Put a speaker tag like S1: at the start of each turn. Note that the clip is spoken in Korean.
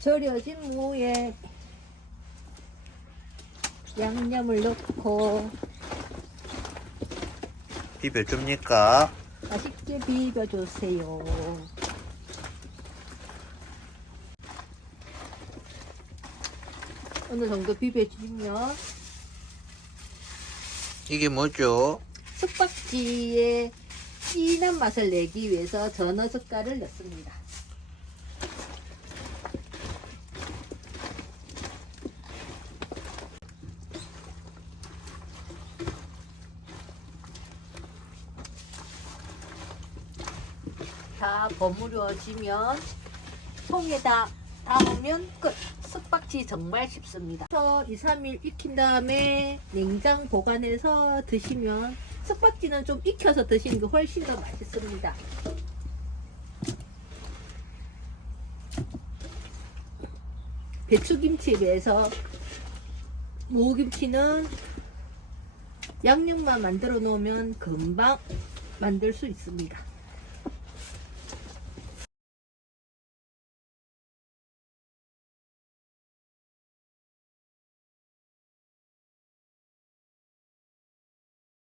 S1: 절여진 무에 양념을 넣고
S2: 비벼줍니까?
S1: 맛있게 비벼주세요. 어느 정도 비벼주면
S2: 이게 뭐죠?
S1: 숙박지의 진한 맛을 내기 위해서 전어 젓갈을 넣습니다. 다 버무려지면 통에다 담으면 끝. 숙박지 정말 쉽습니다. 그래서 2, 3일 익힌 다음에 냉장 보관해서 드시면 숙박지는 좀 익혀서 드시는 게 훨씬 더 맛있습니다. 배추김치에 비해서 무김치는 양념만 만들어 놓으면 금방 만들 수 있습니다.